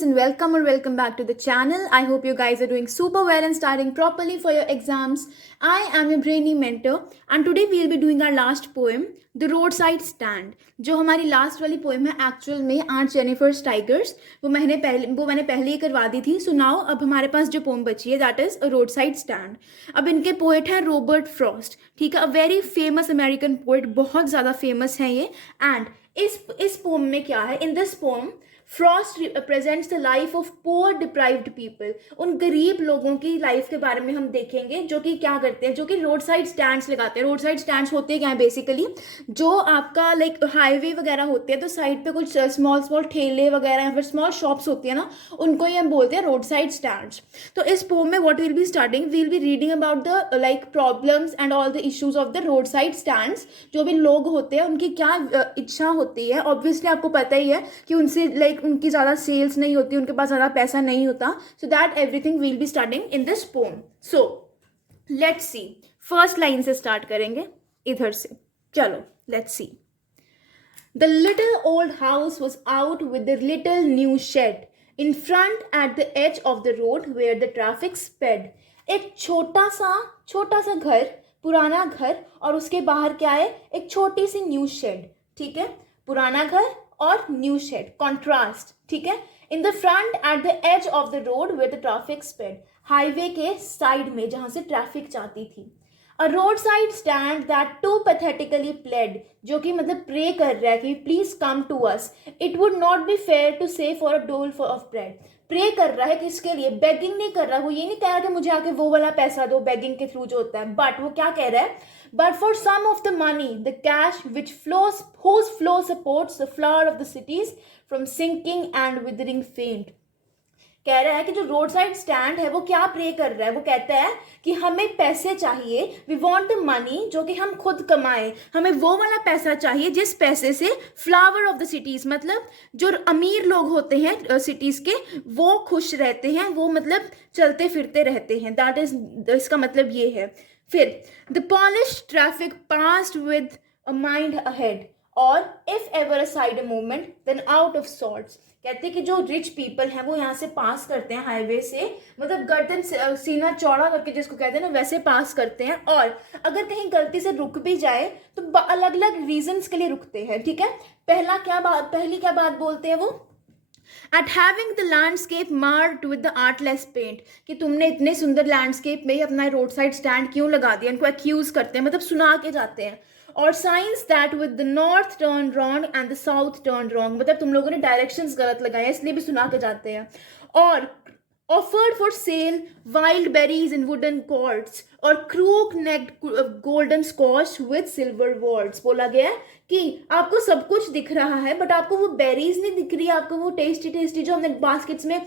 guys, and welcome back to the channel. I hope you guys are doing super well and starting properly for your exams. I am your brainy mentor and today we'll be doing our last poem, The Roadside Stand. जो हमारी last वाली poem है actual में aunt Jennifer's tigers, वो मैंने पहले ही करवा दी थी. सो नाउ अब हमारे पास जो पोएम बची है that is a road side stand. अब इनके पोएट हैं रॉबर्ट फ्रॉस्ट. ठीक है, a very famous American poet, बहुत ज़्यादा फेमस है ये. एंड इस पोएम में क्या है, in this poem Frost represents the life of poor deprived people. उन गरीब लोगों की लाइफ के बारे में हम देखेंगे जो कि क्या करते हैं, जो कि रोड साइड स्टैंड्स लगाते हैं. रोड साइड स्टैंड्स होते क्या हैं बेसिकली, जो आपका लाइक हाईवे वगैरह होते हैं तो साइड पे कुछ स्मॉल ठेले वगैरह या फिर स्मॉल शॉप्स होती है ना, उनको ही हम बोलते हैं रोड साइड स्टैंड्स. तो इस पोम में what will be starting, we'll be reading about the like problems and all the issues of the road side stands. जो भी लोग होते हैं उनकी क्या इच्छा होती है. ऑब्वियसली आपको पता ही है कि उनसे लाइक उनकी ज़्यादा सेल्स नहीं होती, उनके पास ज़्यादा पैसा नहीं होता. So that everything will be starting in this pome. So let's see, first line से स्टार्ट करेंगे इधर से. चलो let's see. The little old house was out with the little new shed in front at the edge of the road where the traffic sped. एक छोटा सा घर, पुराना घर, और उसके बाहर क्या है, एक छोटी सी न्यू शेड. ठीक है, पुराना घर और न्यू शेड, कॉन्ट्रास्ट. ठीक है, in the front at the edge of the road where the traffic sped, highway के साइड में जहां से ट्रैफिक जाती थी. A road side stand that too pathetically pled, जो कि मतलब प्रे कर रहा है कि please come to us. It would not be fair to say for a dole of bread. Pray कर रहा है किसके लिए, बेगिंग नहीं कर रहा. वो ये नहीं कह रहा कि मुझे आके वो वाला पैसा दो बेगिंग के थ्रू जो होता है, बट वो क्या कह रहा है, but for some of the money the cash which flows whose flow supports the flower of the cities from sinking and withering faint. कह रहा है कि जो रोड साइड स्टैंड है वो क्या प्रे कर रहा है, वो कहता है कि हमें पैसे चाहिए, वी वॉन्ट द मनी, जो कि हम खुद कमाएं. हमें वो वाला पैसा चाहिए जिस पैसे से फ्लावर ऑफ द सिटीज, मतलब जो अमीर लोग होते हैं सिटीज के, वो खुश रहते हैं, वो मतलब चलते फिरते रहते हैं. दैट इज, इसका मतलब ये है. फिर the polish traffic passed with a mind ahead, और if ever aside movement then out of sorts. कहते हैं कि जो रिच पीपल हैं वो यहाँ से पास करते हैं हाईवे से, मतलब गर्दन सीना चौड़ा करके जिसको कहते हैं ना, वैसे पास करते हैं. और अगर कहीं गलती से रुक भी जाए तो अलग अलग रीजंस के लिए रुकते हैं. ठीक है, पहली क्या बात बोलते हैं वो, at having the landscape marked with the artless paint, कि तुमने इतने सुंदर लैंडस्केप में ही अपना रोड साइड स्टैंड क्यों लगा दिया. इनको एक्यूज करते हैं, मतलब सुना के जाते हैं. और science that with the north turn wrong and the south turn wrong, मतलब तुम लोगों ने डायरेक्शंस गलत लगाए इसलिए भी सुना के जाते हैं. और offered for sale wild berries in wooden courts और crook necked golden squash with silver words. बोला गया है कि आपको सब कुछ दिख रहा है बट आपको वो बेरीज नहीं दिख रही, आपको वो टेस्टी जो हमने बास्केट्स में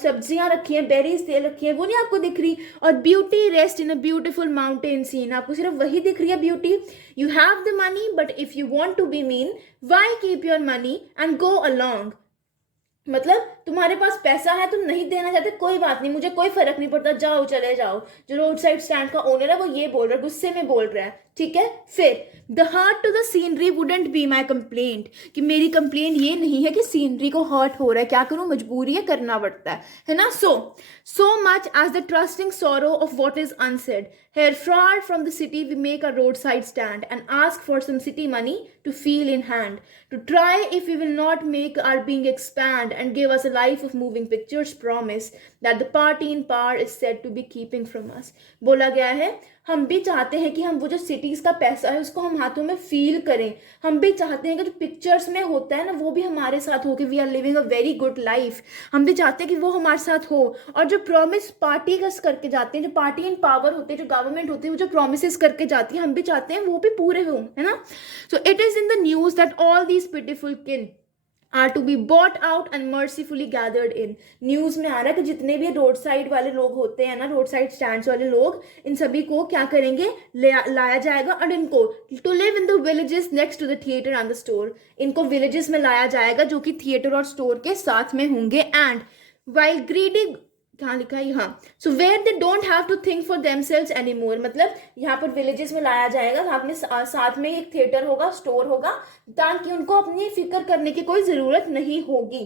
सब्जियां रखी हैं, बेरीज दे रखी हैं, वो नहीं आपको दिख रही. और beauty rest in a beautiful mountain scene, आपको सिर्फ वही दिख रही है beauty. You have the money but if you want to be mean why keep your money and go along. मतलब तुम्हारे पास पैसा है, तुम नहीं देना चाहते, कोई बात नहीं, मुझे कोई फर्क नहीं पड़ता, जाओ चले जाओ. जो रोड साइड स्टैंड का ओनर है वो ये बोल रहा है, गुस्से में बोल रहा है. ठीक है, फिर the hurt to the scenery wouldn't be my complaint, कि मेरी कंप्लेन ये नहीं है कि सीनरी को हर्ट हो रहा है, क्या करूं, मजबूरी है, करना पड़ता है ना. so much as the trusting sorrow of what is unsaid, here far from the city we make a roadside stand and ask for some city money to feel in hand, to try if we will not make our being expand and give us a life of moving pictures, promise that the party in power is said to be keeping from us. बोला गया है हम भी चाहते हैं कि हम वो जो सिटीज का पैसा है उसको हम हाथों में फील करें. हम भी चाहते हैं कि जो पिक्चर्स में होता है ना वो भी हमारे साथ हो, कि we are living a very good life. हम भी चाहते हैं कि वो हमारे साथ हो. और जो प्रॉमिस पार्टी करके जाते हैं, जो पार्टी इन पावर होते हैं, जो गवर्नमेंट होती है, वो जो प्रॉमिसेस करके जाती है, हम भी चाहते हैं वो भी पूरे हों, है ना. So it is in the news that all these pitiful kin are to be bought out and mercifully gathered in. News में आ रहा है कि जितने भी रोड साइड वाले लोग होते हैं ना, रोड साइड स्टैंड्स वाले लोग, इन सभी को क्या करेंगे, लाया जाएगा. और इनको to live in the villages next to the theatre and the store, इनको विलेजेस में लाया जाएगा जो कि थिएटर और स्टोर के साथ में होंगे. एंड वाइल ग्रीडी, कहाँ लिखा है यहाँ, so where they don't have to think for themselves anymore, मतलब यहाँ पर विलेजेस में लाया जाएगा, साथ में एक थिएटर होगा, स्टोर होगा, ताकि उनको अपनी फिक्र करने की कोई ज़रूरत नहीं होगी.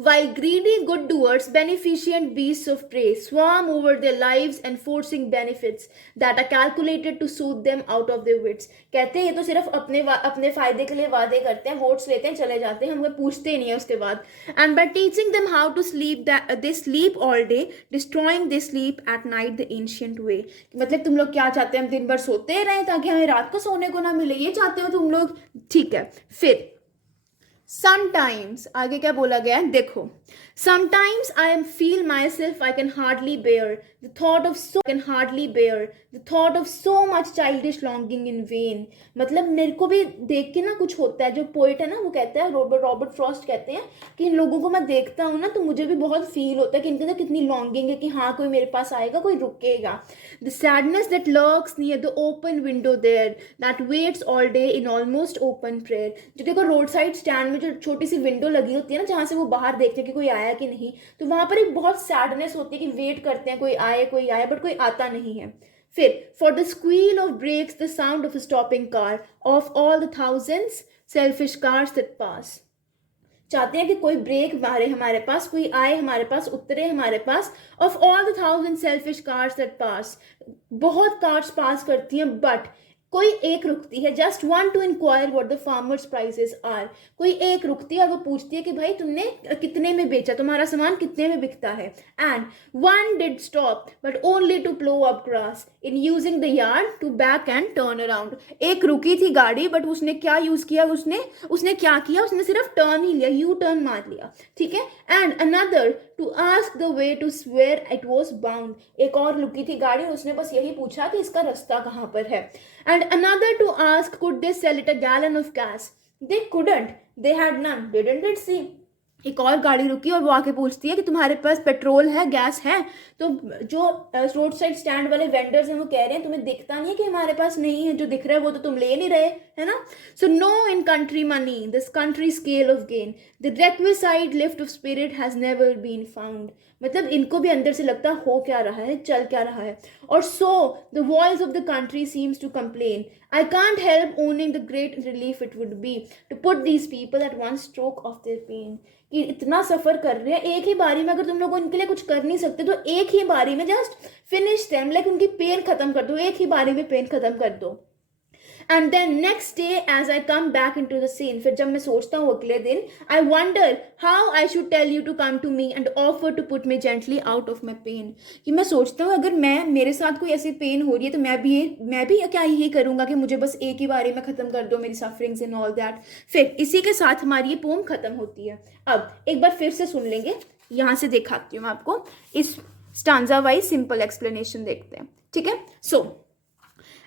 while greedy good doers, beneficent beasts of prey, swarm over their lives, enforcing benefits that are calculated to soothe them out of their wits. कहते हैं ये तो सिर्फ अपने फायदे के लिए वादे करते हैं, वोट्स लेते हैं, चले जाते हैं, हमें पूछते ही नहीं है उसके बाद. And by teaching them how to sleep, that they sleep all day, destroying they sleep at night the ancient way. मतलब तुम लोग क्या चाहते हैं, हम दिन भर सोते रहें ताकि हमें रात को सोने को ना मिले, ये चाहते हो तुम लोग. ठीक है. फिर समटाइम्स आगे क्या बोला गया है देखो. Sometimes I am feel myself I can hardly bear the thought of so much childish longing in vain. मतलब मेरे को भी देख के ना कुछ होता है. जो पोइट है ना वो कहता है, रॉबर्ट फ्रॉस्ट कहते हैं कि इन लोगों को मैं देखता हूँ ना तो मुझे भी बहुत फील होता है कि इनके अंदर कितनी लॉन्गिंग है कि हाँ कोई मेरे पास आएगा, कोई रुकेगा. The sadness that lurks near the open window there that waits all day in almost open prayer. जो देखो रोड साइड स्टैंड में जो छोटी सी विंडो लगी होती है ना जहाँ से वो बाहर देखते हैं कि कोई आया कि नहीं, तो वहां पर एक बहुत सैडनेस होती है कि वेट करते हैं कोई आए बट कोई आता नहीं है. फिर for the squeal of brakes the sound of stopping car of all the thousands selfish cars that pass. चाहते हैं कि कोई ब्रेक मारे हमारे पास, कोई आए हमारे पास, उतरे हमारे पास. Of all the thousand selfish cars that pass, बहुत कार्स पास करती हैं बट कोई एक रुकती है. Just one to inquire what the farmers prices are. कोई एक रुकती है और वो पूछती है कि भाई तुमने कितने में बेचा, तुम्हारा सामान कितने में बिकता है. And one did stop but only to plough up grass in using the yard to back and turn around. एक रुकी थी गाड़ी बट उसने क्या यूज किया, उसने क्या किया, उसने सिर्फ टर्न ही लिया, यू टर्न मार लिया. ठीक है. And another to ask the way to where it was bound. एक और रुकी थी गाड़ी, उसने बस यही पूछा कि इसका रास्ता कहाँ पर है. And another to ask could they sell it a gallon of gas. They couldn't. They had none. Didn't it see? एक और गाड़ी रुकी और वो आके पूछती है कि तुम्हारे पास पेट्रोल है, गैस है. तो जो रोड साइड स्टैंड वाले वेंडर्स हैं वो कह रहे हैं तुम्हें दिखता नहीं है कि हमारे पास नहीं है, जो दिख रहा है वो तो तुम ले नहीं रहे, है ना. So no in country money this country scale of gain the requisite lift of spirit has never been found. मतलब इनको भी अंदर से लगता हो क्या रहा है, चल क्या रहा है. और so the voice of the country seems to complain I can't help owning the great relief it would be to put these people at one stroke of their pen. कि इतना सफ़र कर रहे हैं एक ही बारी में, अगर तुम लोग इनके लिए कुछ कर नहीं सकते तो एक ही बारी में जस्ट फिनिश देम, लाइक उनकी पेन खत्म कर दो, एक ही बारी में पेन खत्म कर दो. And then next day as I come back into the scene, फिर जब मैं सोचता हूँ अगले दिन, I wonder how I should tell you to come to me and offer to put me gently out of my pain. कि मैं सोचता हूँ अगर मेरे साथ कोई ऐसी पेन हो रही है तो मैं भी क्या यही करूँगा कि मुझे बस एक ही बारी में ख़त्म कर दो मेरी सफरिंग्स एंड ऑल दैट. फिर इसी के साथ हमारी ये पोम ख़त्म होती है. अब एक बार फिर से सुन लेंगे, यहाँ से दिखाती हूँ मैं आपको. इस स्टांजा वाइज सिंपल एक्सप्लेनेशन देखते हैं. ठीक है. सो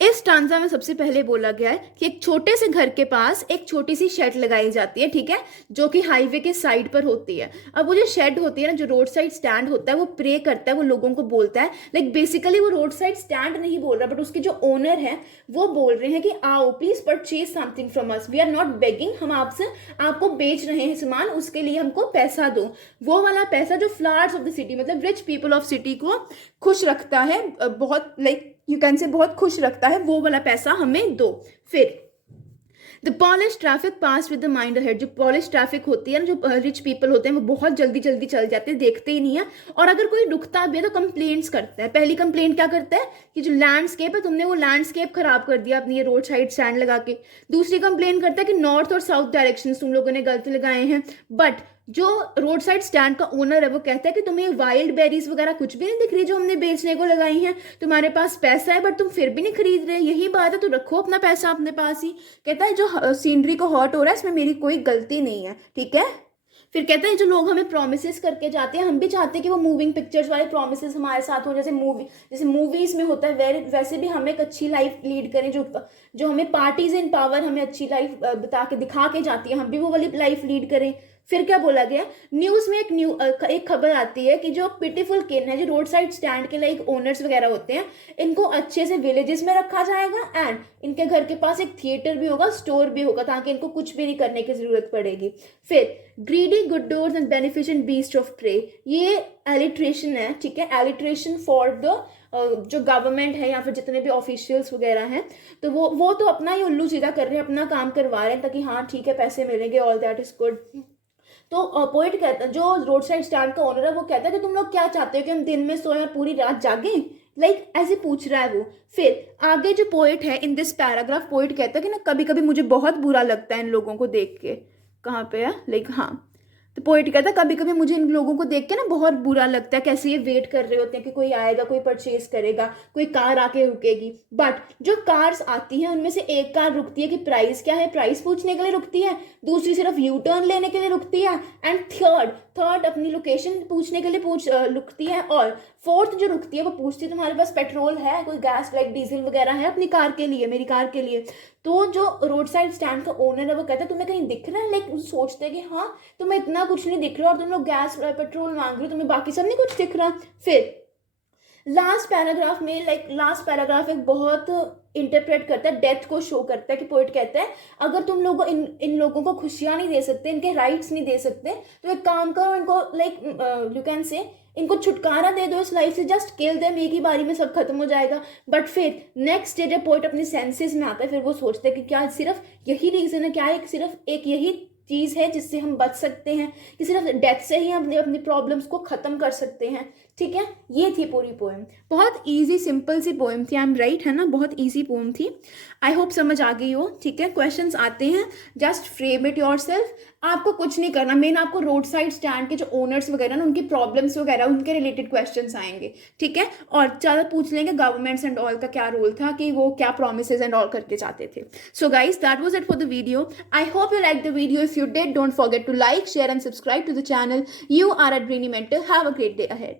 इस स्टांजा में सबसे पहले बोला गया है कि एक छोटे से घर के पास एक छोटी सी शेड लगाई जाती है. ठीक है. जो कि हाईवे के साइड पर होती है. अब वो जो शेड होती है ना, जो रोड साइड स्टैंड होता है, वो प्रे करता है, वो लोगों को बोलता है, लाइक बेसिकली वो रोड साइड स्टैंड नहीं बोल रहा बट उसके जो ओनर है वो बोल रहे हैं कि आओ please purchase something from us, we are not begging, हम आपको बेच रहे हैं सामान, उसके लिए हमको पैसा दो. वो वाला पैसा जो फ्लावर्स ऑफ द सिटी, मतलब रिच पीपल ऑफ सिटी को खुश रखता है, बहुत लाइक यू कैन से बहुत खुश रखता है, वो वाला पैसा हमें दो. फिर the polish traffic pass with the mind ahead. जो पॉलिश ट्रैफिक होती है ना, जो रिच पीपल होते हैं वो बहुत जल्दी जल्दी चल जाते हैं, देखते ही नहीं है. और अगर कोई रुकता भी है तो कंप्लेंट्स करता है. पहली कंप्लेंट क्या करता है कि जो लैंडस्केप है तुमने वो लैंडस्केप खराब कर दिया अपनी ये रोड साइड स्टैंड लगा के. दूसरी कंप्लेंट करता है कि नॉर्थ और साउथ डायरेक्शन तुम लोगों ने गलत लगाए हैं. बट जो रोड साइड स्टैंड का ओनर है वो कहता है कि तुम्हें वाइल्ड बेरीज वगैरह कुछ भी नहीं दिख रही जो हमने बेचने को लगाई हैं, तुम्हारे पास पैसा है बट तुम फिर भी नहीं खरीद रहे, यही बात है तो रखो अपना पैसा अपने पास ही. कहता है जो सीनरी को हर्ट हो रहा है इसमें मेरी कोई गलती नहीं है. ठीक है. फिर कहते हैं जो लोग हमें प्रोमिसेस करके जाते हैं, हम भी चाहते हैं कि वो मूविंग पिक्चर्स वाले प्रोमिसेस हमारे साथ हो, जैसे मूवीज में होता है वैसे भी हम एक अच्छी लाइफ लीड करें. जो हमें पार्टीज इन पावर हमें अच्छी लाइफ बता के दिखा के जाती है, हम भी वो वाली लाइफ लीड करें. फिर क्या बोला गया, न्यूज़ में एक खबर आती है कि जो पिटीफुल किन है, जो रोड साइड स्टैंड के लाइक ओनर्स वगैरह होते हैं, इनको अच्छे से विलेजेस में रखा जाएगा एंड इनके घर के पास एक थिएटर भी होगा, स्टोर भी होगा, ताकि इनको कुछ भी नहीं करने की जरूरत पड़ेगी. फिर greedy good doers and beneficent beast of prey, ये एलिट्रेशन है. ठीक है. एलिट्रेशन फॉर द जो गवर्नमेंट है या फिर जितने भी ऑफिशियल्स वगैरह हैं, तो वो तो अपना ही उल्लू सीधा कर रहे हैं, अपना काम करवा रहे हैं ताकि हाँ ठीक है पैसे मिलेंगे, ऑल दैट इज गुड. तो पोइट कहता, जो रोड साइड स्टैंड का ओनर है वो कहता है कि तुम लोग क्या चाहते हो कि हम दिन में सोएं और पूरी रात जागें, लाइक ऐसे पूछ रहा है वो। फिर आगे जो पोइट है इन दिस पैराग्राफ, पोइट कहता है कि ना कभी कभी मुझे बहुत बुरा लगता है इन लोगों को देख के। कहाँ पे है, लाइक हाँ, तो पोइट कहता है कभी कभी मुझे इन लोगों को देख के ना बहुत बुरा लगता है, कैसे ये वेट कर रहे होते हैं कि कोई आएगा, कोई परचेज करेगा, कोई कार आके रुकेगी। बट जो कार्स आती हैं उनमें से एक कार रुकती है कि प्राइस क्या है, प्राइस पूछने के लिए रुकती है, दूसरी सिर्फ यू टर्न लेने के लिए रुकती है, एंड थर्ड अपनी लोकेशन पूछने के लिए रुकती है, और फोर्थ जो रुकती है वो पूछती है तुम्हारे पास पेट्रोल है, कोई गैस लाइक डीजल वगैरह है अपनी कार के लिए, मेरी कार के लिए। तो जो रोड साइड स्टैंड का ओनर है वो कहता है तुम्हें कहीं दिख रहा है, लाइक सोचते हैं कि हाँ तुम्हें इतना कुछ नहीं दिख रहा और तुम लोग गैस पेट्रोल मांग रहे हो, तुम्हें बाकी सब नहीं कुछ दिख रहा। फिर लास्ट पैराग्राफ में, लास्ट पैराग्राफ एक बहुत इंटरप्रेट करता है, डेथ को शो करता है कि पोइट कहता है अगर तुम लोगों इन लोगों को खुशियां नहीं दे सकते, इनके राइट्स नहीं दे सकते, तो एक काम करो, इनको लाइक यू कैन से इनको छुटकारा दे दो इस लाइफ से, जस्ट किल देम, एक ही बारी में सब खत्म हो जाएगा। बट फिर नेक्स्ट डे जब पोइट अपने सेंसेस में आता है, फिर वो सोचते हैं कि क्या सिर्फ यही रीज़न है, क्या एक सिर्फ एक यही चीज़ है जिससे हम बच सकते हैं, कि सिर्फ डेथ से ही हम अपनी प्रॉब्लम्स को ख़त्म कर सकते हैं। ठीक है, ये थी पूरी पोएम। बहुत इजी सिंपल सी पोएम थी, आई एम राइट, है ना, बहुत इजी पोएम थी। आई होप समझ आ गई हो। ठीक है, क्वेश्चंस आते हैं, जस्ट फ्रेम इट योरसेल्फ। आपको कुछ नहीं करना, मेन आपको रोड साइड स्टैंड के जो ओनर्स वगैरह ना उनकी प्रॉब्लम्स वगैरह उनके रिलेटेड क्वेश्चंस आएंगे। ठीक है, और ज़्यादा पूछ लेंगे गवर्नमेंट्स एंड ऑल का क्या रोल था, कि वो क्या प्रोमिसेस एंड ऑल करके चाहते थे। So guys that was it for the video. I hope you like the video. If you did, don't forget to like, share and subscribe to the channel. You are at Brainy Mentor. Have a great day ahead.